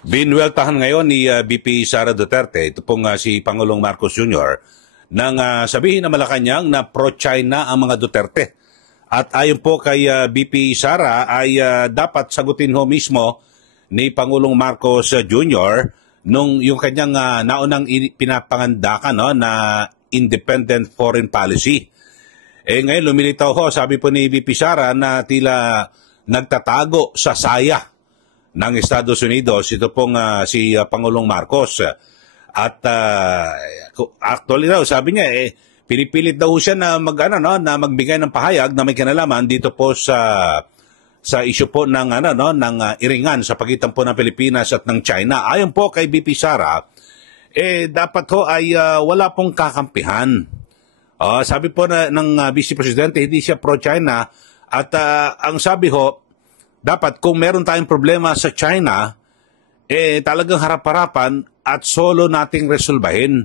Binweltahan ngayon ni VP Sara Duterte, ito pong si Pangulong Marcos Jr., nang sabihin na Malacanang na pro-China ang mga Duterte. At ayon po kay VP Sara ay dapat sagutin ho mismo ni Pangulong Marcos Jr. nung yung kanyang naunang pinapangandakan na independent foreign policy. Ngayon lumilitaw ho, sabi po ni VP Sara na tila nagtatago sa saya ng Estados Unidos, ito pong si Pangulong Marcos. At actually daw, sabi niya, pinipilit daw siya na na magbigay ng pahayag na may kinalaman dito po sa issue po ng ng iringan sa pagitan po ng Pilipinas at ng China. Ayon po kay VP Sara, dapat ho ay wala pong kakampihan. Sabi po ng Vice Presidente, hindi siya pro-China at ang sabi ho, dapat kung meron tayong problema sa China, talagang harap-harapan at solo nating resolbahin.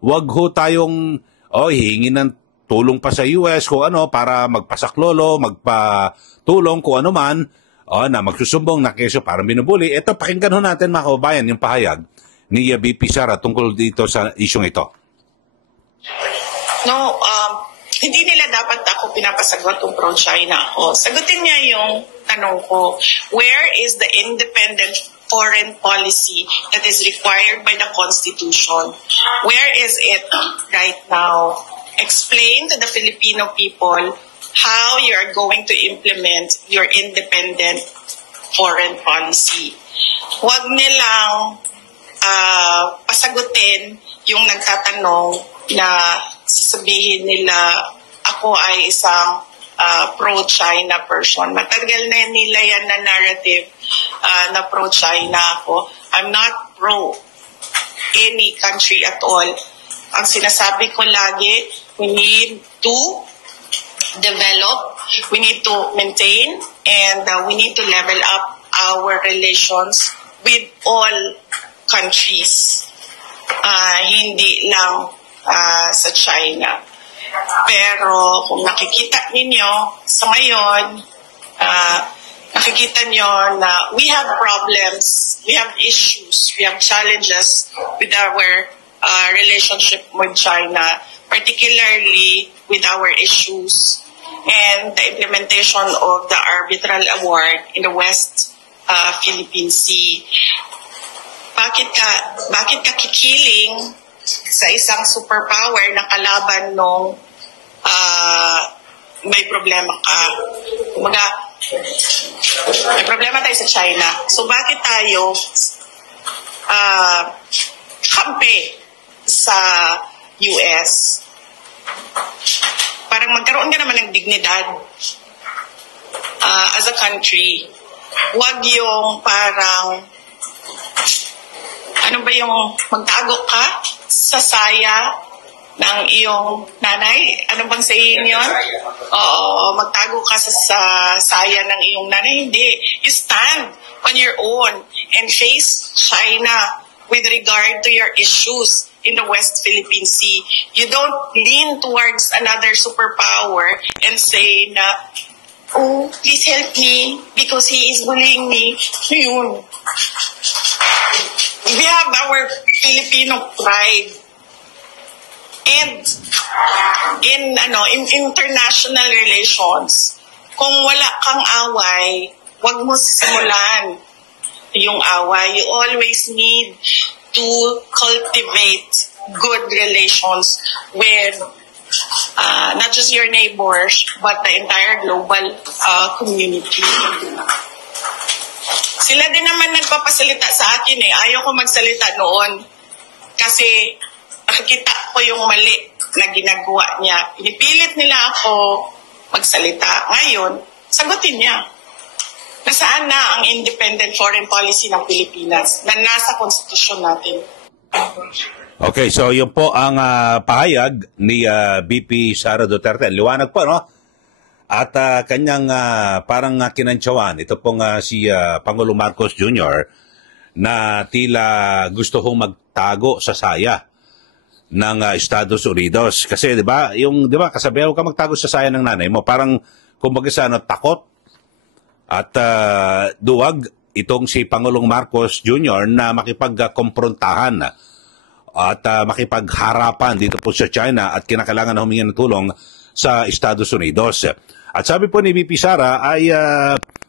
Huwag ho tayong hihingi ng tulong pa sa US kung para magpasaklolo, magpatulong kung ano man, na magsusumbong na keso para binubuli. Ito, pakinggan ho natin mga kababayan yung pahayag ni VP Sara tungkol dito sa isyong ito. No, hindi nila dapat ako pinapasagot kung pro-China ako. Sagutin niya yung tanong ko, where is the independent foreign policy that is required by the Constitution? Where is it right now? Explain to the Filipino people how you are going to implement your independent foreign policy. Huwag nilang pasagutin yung nagtatanong na sasabihin nila ako ay isang pro-China person. Matagal na nila yan na narrative na pro-China ako. I'm not pro any country at all. Ang sinasabi ko lagi, we need to develop, we need to maintain, and we need to level up our relations with all countries. Hindi lang sa China. Pero kung nakikita ninyo sa ngayon, nakikita nyo na we have problems, we have issues, we have challenges with our relationship with China, particularly with our issues and the implementation of the arbitral award in the West Philippine Sea. Bakit ka kikiling sa isang superpower na kalaban nung may problema ka? Kumaga, may problema tayo sa China. So bakit tayo kampi sa US? Parang magkaroon ka naman ng dignidad as a country. Huwag yung parang ano ba yung magtago ka sa saya ng iyong nanay? Ano bang saying yun? Oo, magtago ka sa saya ng iyong nanay. Hindi. You stand on your own and face China with regard to your issues in the West Philippine Sea. You don't lean towards another superpower and say na, oh, please help me because he is bullying me. Yun. We have our Filipino pride. And in international relations, kung wala kang away, wag mo simulan yung away. You always need to cultivate good relations with not just your neighbors, but the entire global community. Sila din naman nagpapasalita sa akin Ayaw ko magsalita noon. Kasi nakikita ko yung mali na ginagawa niya. Pinipilit nila ako magsalita. Ngayon, sagutin niya. Nasaan na ang independent foreign policy ng Pilipinas na nasa konstitusyon natin? Okay, so yun po ang pahayag ni VP Sara Duterte. Liwanag po, no? At kanyang parang kinantsawan, ito pong si Pangulong Marcos Jr. na tila gusto hong magtago sa saya ng Estados Unidos. Kasi 'di ba, kasabihan ka magtago sa saya ng nanay mo, parang kumbaga sa takot at duwag itong si Pangulong Marcos Jr. na makipagkomprontahan at makipagharapan dito po sa China at kinakailangan na humingi ng tulong sa Estados Unidos. At sabi po ni VP Sara ay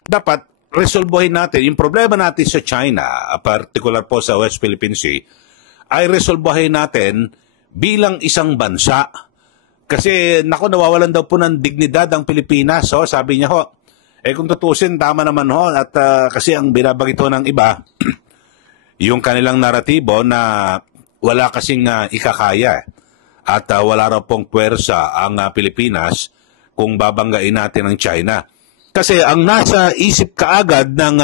dapat resolbohin natin yung problema natin sa China, particular po sa West Philippine Sea, ay resolbohin natin bilang isang bansa. Kasi nawawalan daw po ng dignidad ang Pilipinas. So, sabi niya ho, kung tutusin, tama naman ho. At kasi ang binabagit ho ng iba, yung kanilang naratibo na wala kasing ikakaya at wala raw pong puwersa ang Pilipinas kung babanggain natin ang China. Kasi ang nasa isip kaagad ng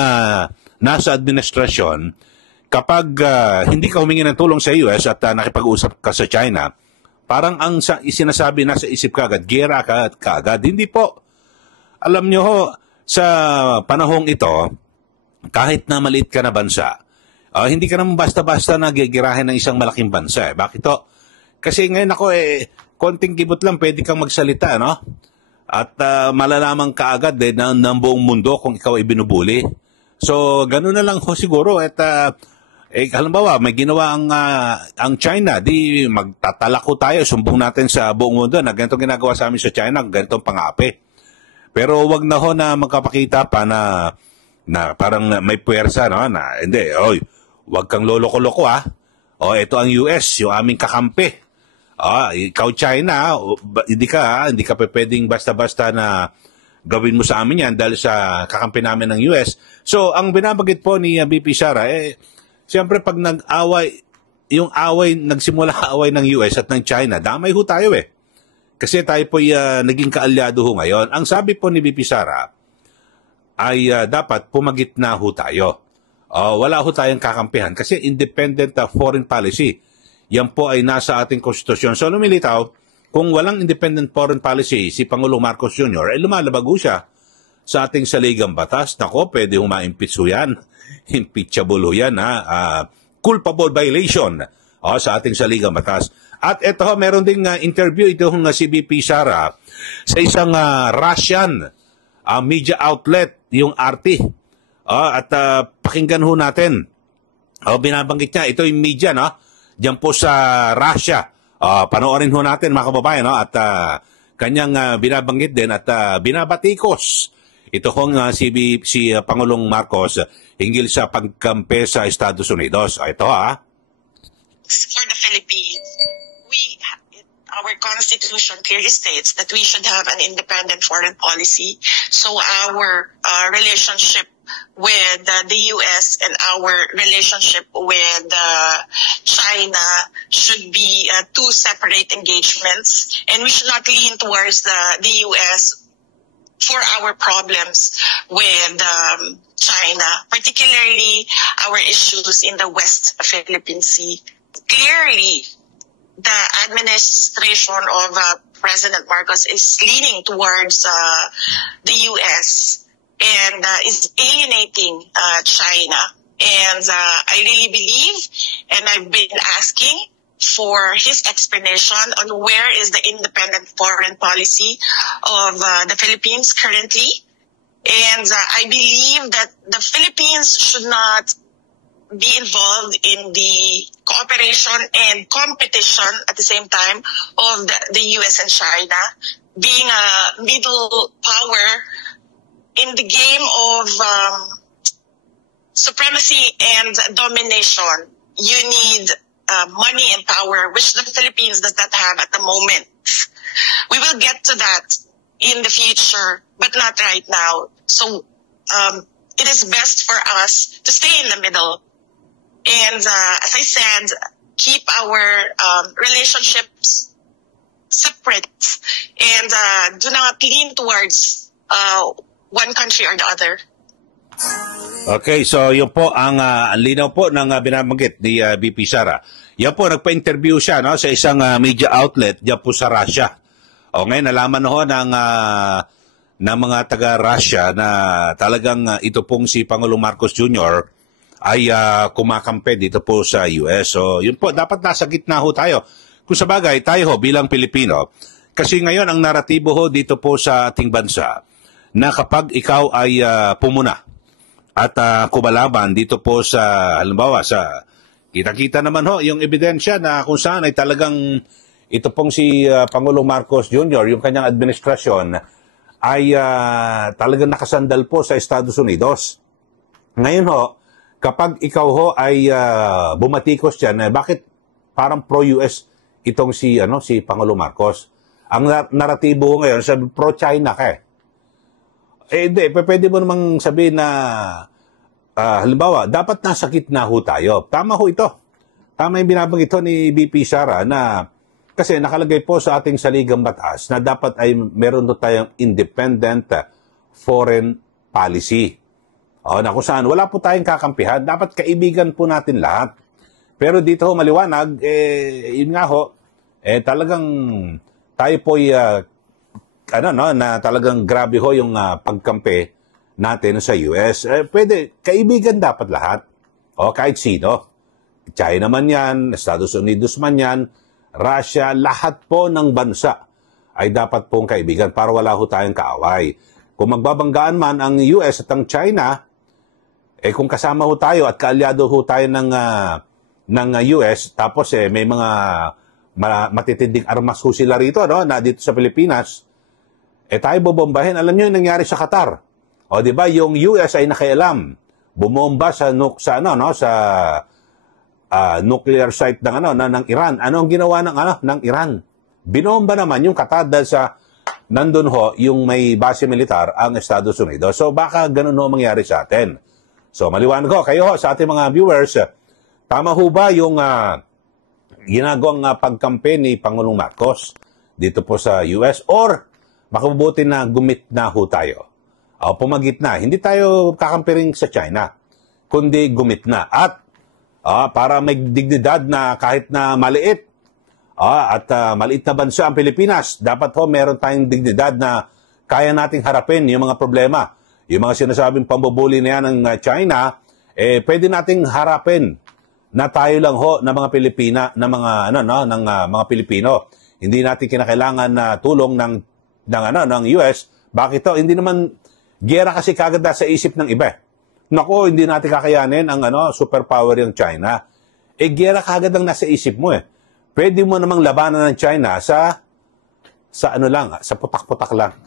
nasa administrasyon, kapag hindi ka humingi ng tulong sa US at nakipag-usap ka sa China, parang ang sinasabi nasa isip kaagad, gera ka kaagad. Hindi po. Alam nyo ho, sa panahong ito, kahit na maliit ka na bansa, hindi ka naman basta-basta nagigirahin ng isang malaking bansa. Bakit to? Kasi ngayon ako, konting kibot lang, pwede kang magsalita, no? At malalaman ka agad ng buong mundo kung ikaw ay binubuli. So, gano'n na lang ho siguro. At halimbawa, may ginawa ang China, di magtatalak ko tayo, sumbong natin sa buong mundo na ganitong ginagawa sa amin sa China, ganitong pangapi. Pero wag na ho na magkapakita pa na parang may puwersa, no? Na hindi, wag kang loloko-loko ito ang US, yung aming kakampi. Ikaw China, hindi ka pwedeng basta-basta na gawin mo sa amin yan dahil sa kakampi namin ng US. So, ang binabagit po ni VP Sara, siyempre pag nagsimula away ng US at ng China, damay ho tayo Kasi tayo po naging kaalyado ho ngayon. Ang sabi po ni VP Sara ay dapat pumagitna ho tayo. Wala ho tayong kakampihan kasi independent foreign policy. Yan po ay nasa ating konstitusyon. So lumilitaw, kung walang independent foreign policy si Pangulong Marcos Jr., ay lumalabag ho siya sa ating saligang batas. Nako, pwede huma-impeach ho yan. Impeachable ho yan. Culpable violation sa ating saligang batas. At ito, meron ding interview itong si VP Sara sa isang Russian media outlet, yung RT. At pakinggan ho natin. Binabanggit niya, ito yung media, no? Diyan po sa Russia. Panoorin ho natin, mga kababayan, no? At kanyang binabanggit din at binabatikos. Ito hong si Pangulong Marcos hinggil sa pagkampe sa Estados Unidos. Ito For the Philippines, our constitution clearly states that we should have an independent foreign policy. So our relationship with the U.S. and our relationship with China should be two separate engagements, and we should not lean towards the U.S. for our problems with China, particularly our issues in the West Philippine Sea. Clearly, the administration of President Marcos is leaning towards the U.S. and is alienating China. And I really believe, and I've been asking for his explanation on where is the independent foreign policy of the Philippines currently. And I believe that the Philippines should not be involved in the cooperation and competition at the same time of the U.S. and China, being a middle power in the game of supremacy and domination. You need money and power, which the Philippines does not have at the moment. We will get to that in the future, but not right now. So it is best for us to stay in the middle. And as I said, keep our relationships separate and do not lean towards one country or the other. Okay, so yun po ang linaw po ng binabanggit ni VP Sara. Yan po, nagpa-interview siya sa isang media outlet diyan po sa Russia. Ngayon, nalaman ho ng mga taga-Russia na talagang ito pong si Pangulong Marcos Jr. ay kumakampi dito po sa US. So, yun po, dapat nasa gitna ho tayo. Kung sa bagay, tayo ho bilang Pilipino, kasi ngayon ang naratibo ho dito po sa ating bansa na kapag ikaw ay pumuna at kumalaban dito po sa, halimbawa, sa kita-kita naman ho, yung ebidensya na kung saan ay talagang ito pong si Pangulong Marcos Jr., yung kanyang administrasyon, ay talagang nakasandal po sa Estados Unidos. Ngayon ho, kapag ikaw ho ay bumatikos dyan, bakit parang pro-US itong si Pangulong Marcos? Ang naratibo ngayon, sabi pro-China ka eh. Hindi, pwede mo namang sabihin na, halimbawa, dapat nasa gitna ho tayo. Tama ho ito. Tama yung binabanggit ni BP Sara na, kasi nakalagay po sa ating saligang batas na dapat ay meron doon tayong independent foreign policy. Na kung saan, wala po tayong kakampihan. Dapat kaibigan po natin lahat. Pero dito ho, maliwanag, yun nga ho, talagang tayo po'y na talagang grabe ho yung pagkampi natin sa US. Pwede, kaibigan dapat lahat. Kahit sino. China man yan, Estados Unidos man yan, Russia, lahat po ng bansa ay dapat pong kaibigan para wala ho tayong kaaway. Kung magbabanggaan man ang US at ang China, kung kasama ho tayo at kaalyado ho tayo ng US, tapos may mga matitinding armas ho sila rito, na dito sa Pilipinas, tayo bobombahin. Alam niyo yung nangyari sa Qatar. Di ba? Yung US ay nakialam. Bumomba sa nuclear site ng Iran. Ano ang ginawa ng Iran? Binomba naman yung Qatar dahil sa nandun ho yung may base militar ang Estados Unidos. So baka ganun ho mangyari sa atin. So maliwanag ho, kayo ho sa ating mga viewers, tama ho ba yung ginagawang pagkampi ni Pangulong Marcos dito po sa US, or makabubuti na gumit na ho tayo? Pumagit na. Hindi tayo kakampiring sa China, kundi gumit na. At para may dignidad na kahit na maliit at maliit na bansa ang Pilipinas, dapat ho meron tayong dignidad na kaya nating harapin yung mga problema. Yung mga sinasabing pambubuli na yan ng China, pwede nating harapin na tayo lang ho na mga Pilipina, na mga mga Pilipino. Hindi natin kinakailangan na tulong ng US. Bakit to? Hindi naman giyera kasi kagad sa isip ng iba. Nako, hindi natin kakayanin ang superpower yung China. Giyera kagad ang nasa isip mo eh. Pwede mo namang labanan ng China sa sa putak-putak lang.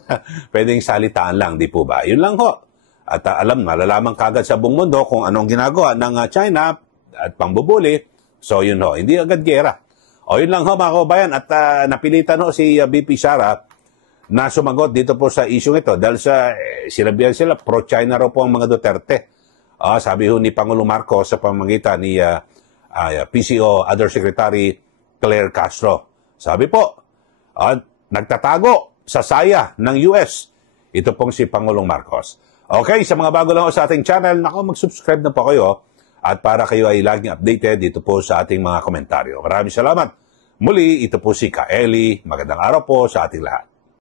Pwedeng salitaan lang, di po ba? Yun lang ho. At malalaman kagad sa buong mundo kung anong ginagawa ng China at pambubuli. So yun ho, hindi agad giyera. Yun lang ho mga kababayan. At napilitan ho si BP Sara na sumagot dito po sa isyong ito dahil sa sinabihan sila pro-China raw po ang mga Duterte. Sabi ho ni Pangulong Marcos sa pamamagitan ni PCO Undersecretary Claire Castro. Sabi po, nagtatago sa saya ng US. Ito pong si Pangulong Marcos. Okay, sa mga bago lang sa ating channel, mag-subscribe na po kayo at para kayo ay laging updated dito po sa ating mga komentaryo. Maraming salamat. Muli, ito po si Kaeli. Magandang araw po sa ating lahat.